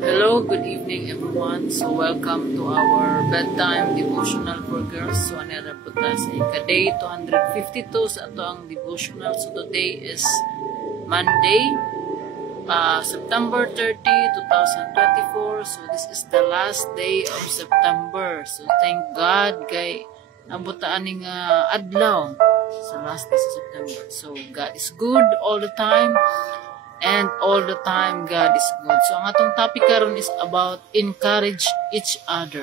Hello, good evening everyone. So welcome to our bedtime devotional for girls. So another po tayo sa ika-day 252 sa ato ang devotional. So today is Monday, September 30, 2024. So this is the last day of September. So thank God kay nabutaan ning adlaw sa last day sa September. So God is good all the time. And all the time, God is good. So, ang atong topic karon is about encourage each other.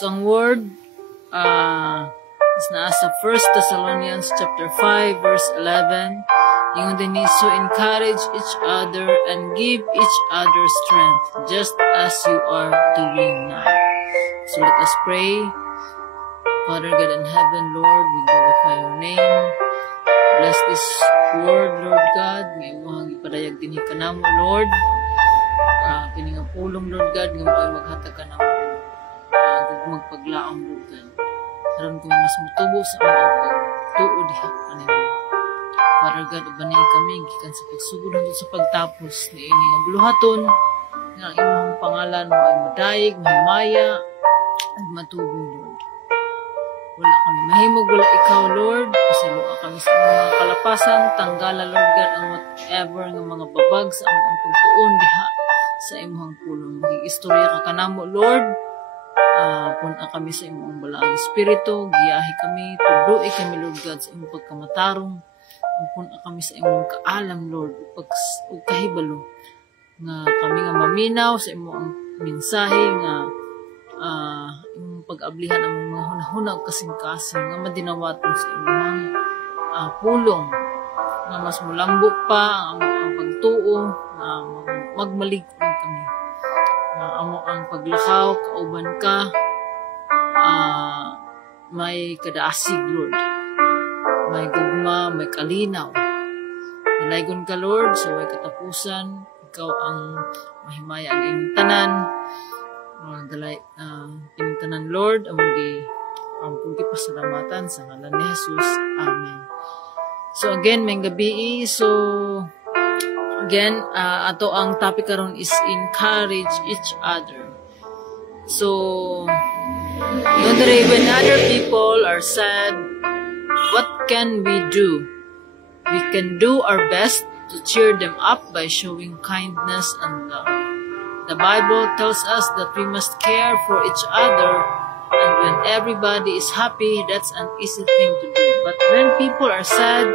So, ang word is nasa 1 Thessalonians chapter 5, verse 11. Yung din is, so encourage each other and give each other strength, just as you are doing now. So, let us pray. Father God in heaven, Lord, we glorify your name. Bless this word, Lord God. Ngayon mo ang ipadayag din ka na mo, Lord. Kini nga pulong, Lord God. Ngayon mo ay maghatag ka na mo. Magpaglaang, Lord God. Karoon ko mas mutubo sa mga pagtuod. Father God, ubanay kami. Gikan sa pagsugod doon sa pagtapos ni ini nga buluhaton. Nga ang imong pangalan mo ay madayig, mahimaya, at matubong, Lord. Wala kami mahimog, wala ikaw, Lord. Pasalua kami sa mga kalapasan. Tanggala, Lord God, ang whatever ng mga babag sa among pagtuon diha sa imong pulong. Mag-istorya ka kanamo, Lord. Puna kami sa imong balaang espiritu. Giyahi kami, tuduay kami, Lord God, sa imong pagkamatarong. Puna kami sa imong kaalam, Lord, ug kahibalo nga kami nga maminaw sa imong mensahe nga yung pag-ablihan ang mga hunahuna o kasing-kasing nga madinawaton sa imong pulong nga mas mulambo pa ang pagtuo na magmalig-on kami na amo ang paglakaw kauban ka may kadaasig, Lord, may gugma, may kalinaw, nalaygon ka, Lord, sa may katapusan. Ikaw ang mahimaya ang iyong tanan. Pinagtanan, Lord, ang pagi pasalamatan sa ngalan ni Jesus. Amen. So again, may gabi. So again, ato ang topic karon is encourage each other. So when other people are sad, what can we do? We can do our best to cheer them up by showing kindness and love. The Bible tells us that we must care for each other, and when everybody is happy, that's an easy thing to do. But when people are sad,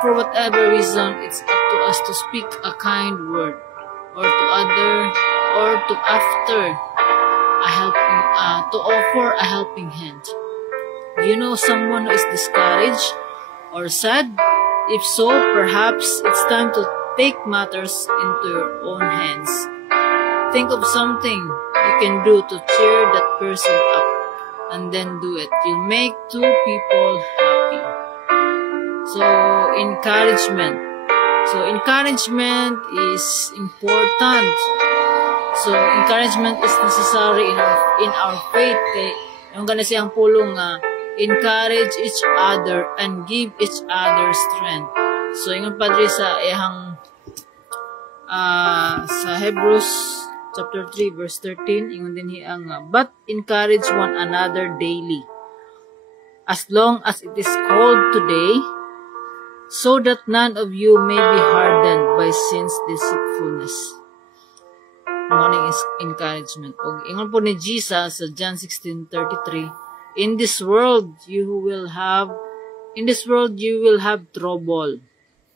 for whatever reason, it's up to us to speak a kind word, or to offer a helping hand. Do you know someone who is discouraged or sad? If so, perhaps it's time to take matters into your own hands. Think of something you can do to cheer that person up, and then do it. You'll make two people happy. So, encouragement. So, encouragement is important. So, encouragement is necessary in our faith. Yung ganun siyang pulong nga, encourage each other and give each other strength. So, yung padre sa ihang sa Hebrews chapter 3, verse 13, ingon din hiyang, but encourage one another daily, as long as it is called today, so that none of you may be hardened by sin's deceitfulness. Morning is encouragement. O, ingon po ni Jesus sa John 16:33, in this world you will have trouble,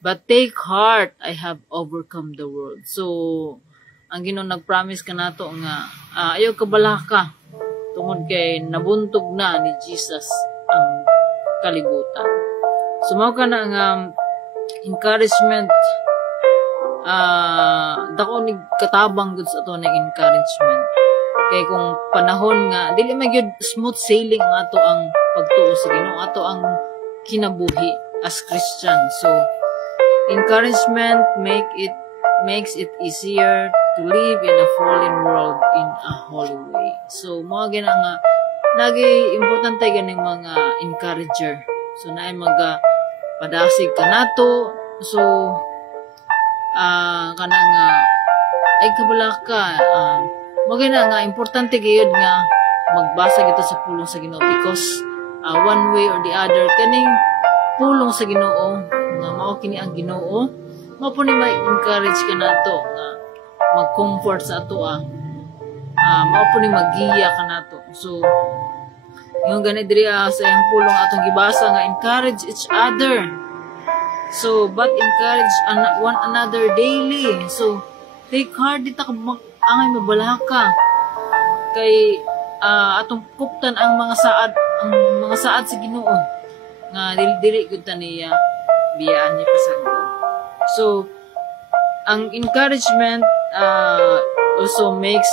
but take heart, I have overcome the world. So, ang Ginoo nag-promise ka nato nga ayaw kabalaka tungod kay nabuntog na ni Jesus ang kalibutan. So mao ka na nga encouragement dako ni katabang gud sa ato na encouragement. Kay kung panahon nga dili magyud smooth sailing ang ato ang pagtuo sa Ginoo, ato ang kinabuhi as Christian. So encouragement makes it easier to live in a fallen world in a holy way. So, mga gina nga, lagi importante ganing mga encourager. So, naay padasig ka nato, So kanang ay kabala ka magina nga importante gayud nga magbasa kita sa pulong sa Ginoo because one way or the other kaning pulong sa Ginoo nga mao kini ang Ginoo mao po ni ma-encourage ka nato nga mag-comfort sa ato mao po ni magiya ka nato. So yung ganit diri sa iyang pulong atong gibasa nga encourage each other. So, but encourage one another daily. So, take heart dita ka angay mabalaka. Kay atong kuptan ang mga saad sa Ginoo nga dili gud ta niya biyaan niya pasagdan. So, ang encouragement also makes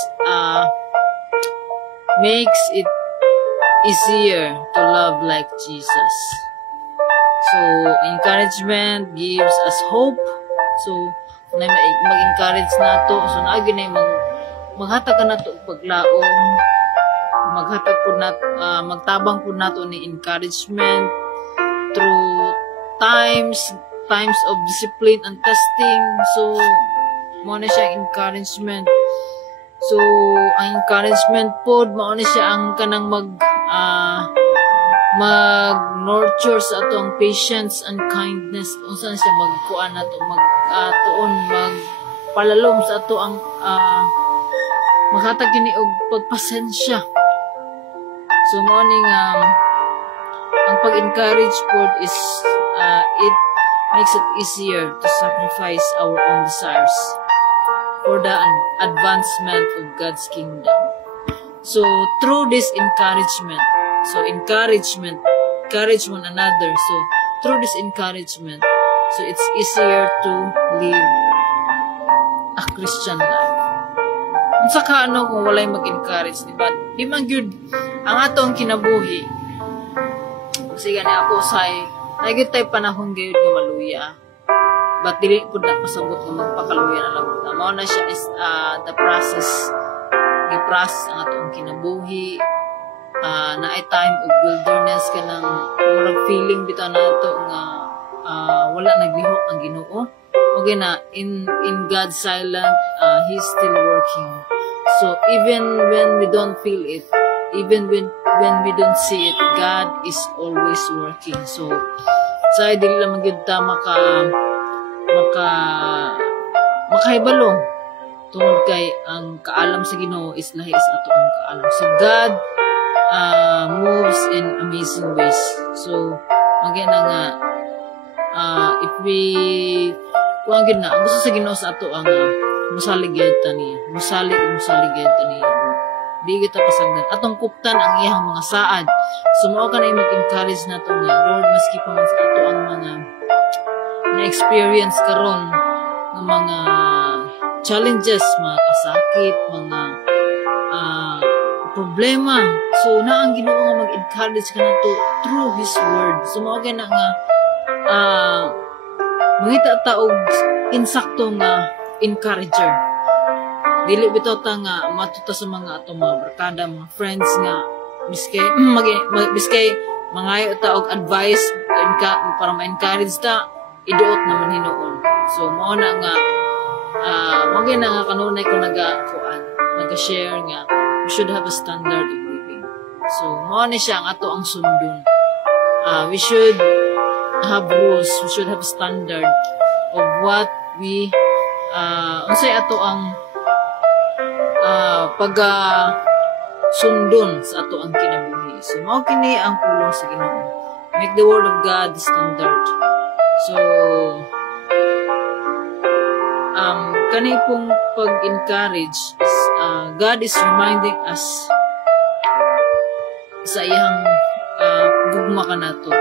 it easier to love like Jesus. So, encouragement gives us hope. So, mag-encourage nato. So, naagi na maghatag ka nato paglaom. Maghatag po nato, magtabang po nato ni encouragement through times of discipline and testing. So, mao na siya encouragement. So, ang encouragement po, mao na siya ang kanang mag-nurture sa ato ang patience and kindness. Unsan siya magkuan nato tuon magpalalom sa ato ang maghatag kini og pagpasensya. So mao ning ang pag-encourage po is it makes it easier to sacrifice our own desires for the advancement of God's kingdom. So through this encouragement, encourage one another. So, through this encouragement, so it's easier to live a Christian life. Unsa ka kung walay mag-encourage, diba? Di man gyud ang atong kinabuhi. Kasi gani ako say, nagit tay panahon gayud nga maluya. But dili pud na pasabot nga magpakaluya na lang. Mao na siya is the process. Gi-process ang atong kinabuhi. Na ay time of wilderness ka ng murag feeling bitaw nato nga wala naglihok ang Ginoo. Okay na in God's silent He's still working. So even when we don't feel it, even when we don't see it, God is always working. So sa dili lang gyud ta makahibalo tungod kay ang kaalam sa Ginoo is lahi sa ato ang kaalam. So God moves in amazing ways. So, again nga, if we, kung again na, ang gusto sa Ginoo sa ato ang musaligyan ta niya. Musaligyan ta niya. Di kita pasagdan. Atong kuptan ang iyang mga saad. So, mao ka na mag-encourage na ito nga, Lord, maski pa man sa ato ang mga na-experience karon ng mga challenges, mga kasakit, mga problema. So, na ang Ginoo nga mag-encourage ka na to through His Word. So, mao na nga mangita taog insakto nga encourager. Dili bitaw ta nga matuta sa mga atong mga barkada, mga friends nga biskay mangayo ta og advice para ma-encourage ta, iduot naman hinuon. So, mao na nga mao na nga kanunay ko naga-share nga we should have a standard of living. So, mao ni siya ang ato ang sundon. We should have rules. We should have a standard of what we unsay ato ang sundon sa ato ang kinabuhi. So, mao kini ang pulong sa Ginoo. Make the word of God the standard. So, kani pong pag-encourage is God is reminding us sa iyang gugma ka nato.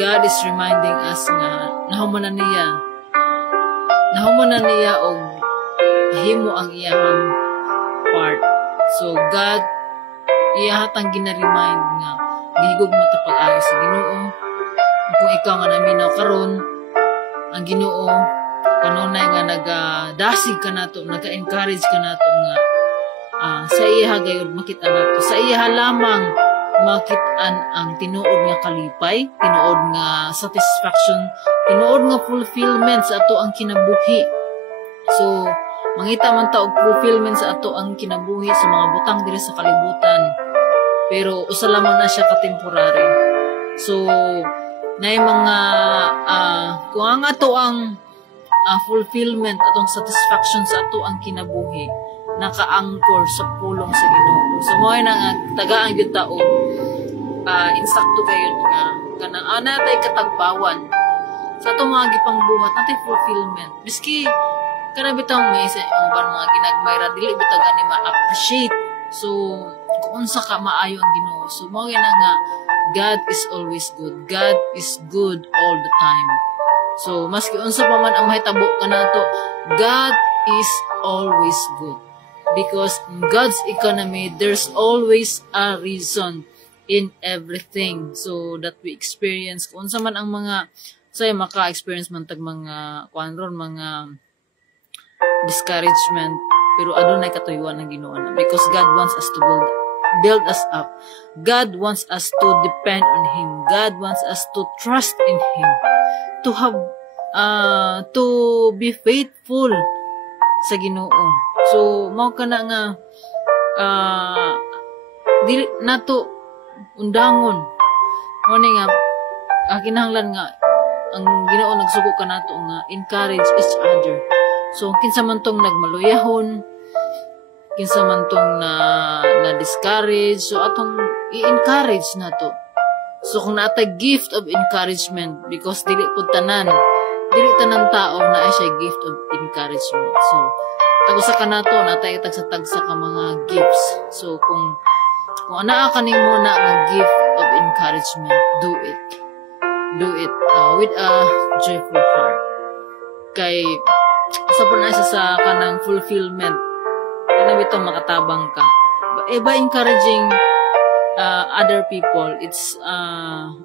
God is reminding us nga nahuman na niya og himo ang iyang part. So God iyahatang gina-remind nga gihigog mo ta pag-ayo sa Ginoo. Kung ikaw nga naminaw karon ang Ginoo kanunay nga nagadasig ka nato, nag-encourage ka nato nga sa iya gayud makita nato. Sa iya lamang makit-an ang tinuod nga kalipay, tinuod nga satisfaction, tinuod nga fulfillment sa ato ang kinabuhi. So mangita man ta og fulfillment sa ato ang kinabuhi sa mga butang diri sa kalibutan, pero usa lamang na siya ka temporary. So nay mga kung ang ato ang fulfillment atong satisfaction sa ato ang kinabuhi naka-anchor sa pulong sa Ginoo. So mo na nga tagaan gyud ta og insakto kayo nga kanang natay katagbawan sa atong mga gipangbuhat, natay fulfillment. Miski kana bitang may sa uban mga ginagmayra dili bitaw gani ma-appreciate. So kung unsa ka maayo ang Ginoo. So mo na nga God is always good. God is good all the time. So maski unsa pa man ang mahitabo kanato, God is always good. Because in God's economy, there's always a reason in everything. So that we experience kung unsa man ang mga say maka-experience man tag mga kuanron mga discouragement, pero adunay katuyuan ng Ginoo na because God wants us to build us up. God wants us to depend on Him. God wants us to trust in Him. To have to be faithful sa Ginoo. So mao kana nga dili nato undangon mo ni nga kinahanglan nga ang Ginoo nagsugo kanato nga encourage each other. So kinsa man tong nagmaluyahon, kinsa man tong na discourage, so atong i-encourage nato. So kung natay gift of encouragement, because dili pud tanan tao na ay siya gift of encouragement. So tagusa ka nato natay tagsa ka mga gifts. So kung anaa kanimo na nga gift of encouragement, do it with a joyful heart. Kay sa po na sa kanang fulfillment kana bitaw makatabang ka by encouraging other people. It's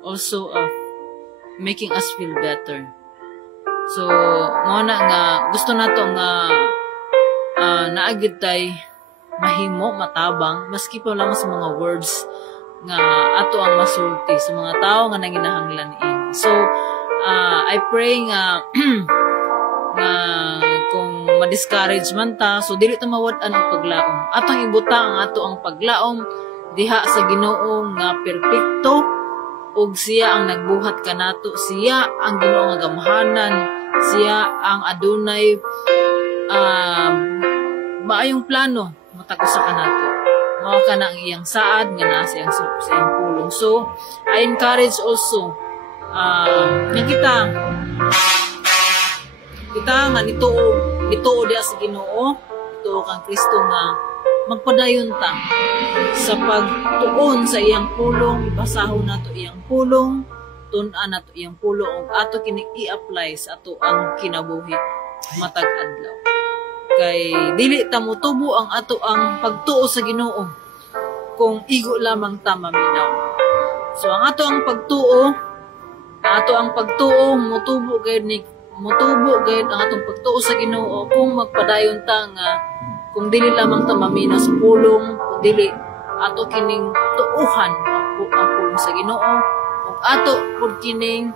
also making us feel better. So mao na nga gusto nato nga naagid tay mahimo matabang maski pa lang sa mga words nga ato ang masulti sa mga tao nga nanginahanglan ini. So I pray nga nga kung ma-discourage man ta, so dili ta mawad-an ang paglaom. Atong ibuta ang ato ang paglaom diha sa Ginoo nga perpekto ug siya ang nagbuhat kanato, siya ang Ginoo nga gamhanan, siya ang adunay maayong plano matagos sa kanato. Mao kana ang iyang saad nga naa sa iyang pulong. So I encourage also nga kita nga nituo diha sa Ginoo, nituo kang Kristo nga magpadayon ta sa pagtuon sa iyang pulong, ibasahon nato iyang pulong, tun-an nato iyang pulong ug ato kini i-apply sa ato ang kinabuhi matag adlaw. Kay dili ta motubo ang ato ang pagtuo sa Ginoo kung igo lamang ta maminaw. So ang ato ang pagtuo motubo gayud ang atong pagtuo sa Ginoo kung magpadayon ta nga kung dili lamang ta mamina sa pulong, kung dili ato kining tuuhan ang pulong sa Ginoo ug ato pud kining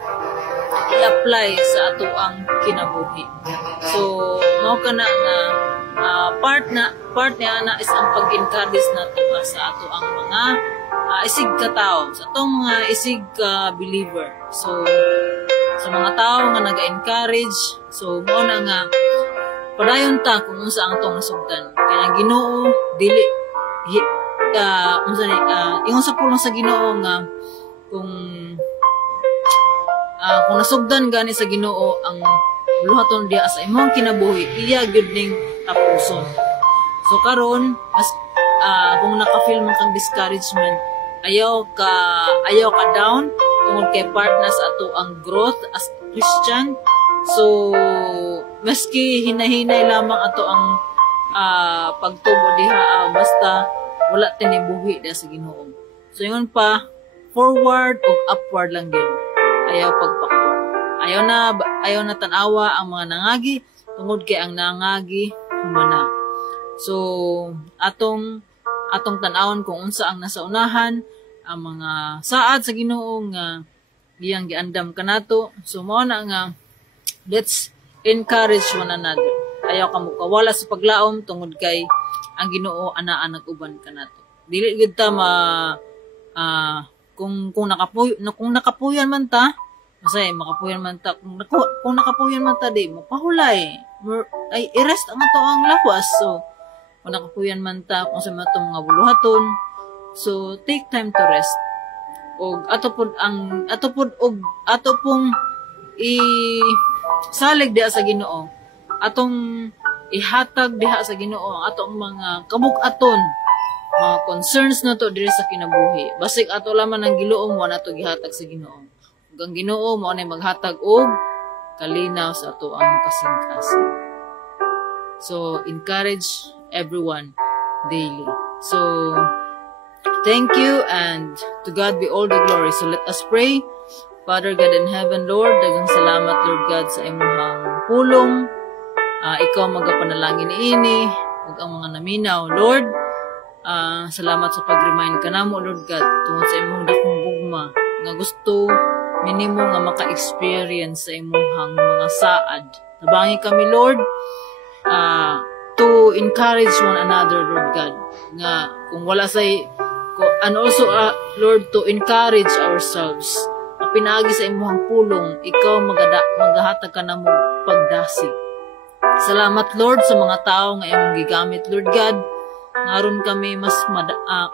i-apply sa ato ang kinabuhi. So mao kana nga part niya na is ang pag-encourage nato sa ato ang mga isig ka tao, sa atong mga isig ka believer. So sa mga tao nga naga-encourage, so mo na nga padayon ta kung unsa ang atong nasugdan. Kaya ang Ginoo dili ingon sa pulong sa Ginoo nga kung nasugdan gani sa Ginoo ang luhaton diha sa imong kinabuhi, iya gyud ning tapuson. So karon mas kung naka-feel man kang discouragement, ayaw ka down tungod kay part na sa ato ang growth as Christian. So maski hinahinay lamang ato ang pagtubo diha basta wala tinibuhi diha sa Ginoo. So ingon pa forward ug upward lang gyud. Ayaw pagpakwa. Ayaw na tan-awa ang mga nangagi tungod kay ang nangagi humana. So atong tan-awon kung unsa ang nasa unahan ang mga saad sa Ginoo nga iyang giandam kanato. So mao na nga let's encourage one another. Ayaw ka mo kawala sa paglaom tungod kay ang Ginoo anaa nag-uban kanato. Dili gid ta kung nakapuyan man ta, masay makapuyan man ta, kung nakapuyan man ta di mapahulay. Ay i-rest ang ato ang lawas. So kung nakapuyan man ta kung sa matong mga buluhaton, so take time to rest. Og ato pong salig diha sa Ginoo. Atong ihatag diha sa Ginoo ang atong mga kabuk-aton, mga concerns na to diri sa kinabuhi. Basig ato laman ang giluom mo nato gihatag sa Ginoo. Ug ang Ginoo mao nay maghatag og kalinaw sa ato ang kasing-kasing. So encourage everyone daily. So thank you, and to God be all the glory. So let us pray. Father God in heaven, Lord, daghang salamat, Lord God, sa imong pulong. Ikaw magapanalangin ini ug ang mga naminaw, Lord. Salamat sa pag-remind ka namo, Lord God, tungod sa imong dakong gugma nga gusto minimo nga maka-experience sa imong mga saad. Nabangi kami, Lord, to encourage one another, Lord God, nga kung wala say and also Lord, to encourage ourselves. Pinaagi sa imong pulong, ikaw magahatag ka na mo pagdasi. Salamat, Lord, sa mga tao nga imong gigamit, Lord God. Ngaron kami mas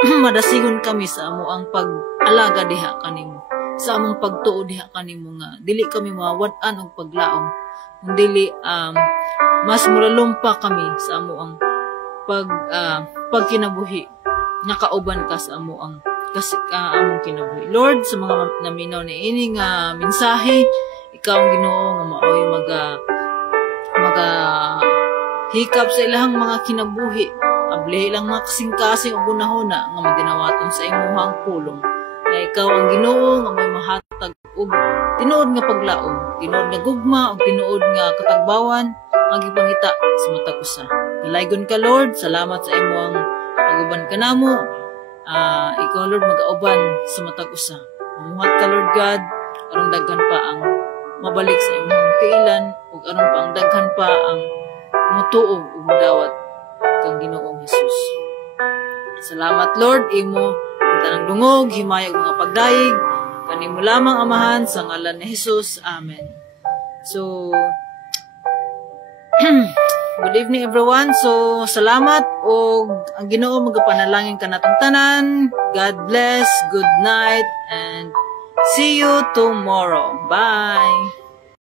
madasigon kami sa amo ang pag-alaga diha kanimo, sa among pagtuo diha kanimo nga dili kami mawad-an og paglaom, dili mas mulalumpa kami sa amo ang pagkinabuhi nga kauban ka sa amo ang among kinabuhi. Lord, sa mga naminaw ni ini nga mensahe, ikaw ang Ginoo nga maoy hikap sa ilahang mga kinabuhi. Abli lang mga kasing-kasing o gunahuna nga magdinawaton sa imuhang pulong. Na ikaw ang Ginoo nga may mahatag og tinuod nga paglaom, tinuod nga gugma o tinuod nga katagbawan, magipangita sa matag usa. Dalaygon ka, Lord, salamat sa imuhang paguban kanamo. Ikaw, Lord, mag-auban sa matag usa. Mamuhat ka, Lord God, aron daghan pa ang mabalik sa imong tiilan ug aron pa ang daghan pa ang mutuog ug madawat kang Ginoong Hesus. Salamat, Lord, imo ang tanang dungog, himayag mga pagdayeg kanimo lamang amahan sa ngalan ni Hesus. Amen. So good evening, everyone. So salamat og ang Ginoo magapanalangin kanatong tanan. God bless, good night, and see you tomorrow. Bye.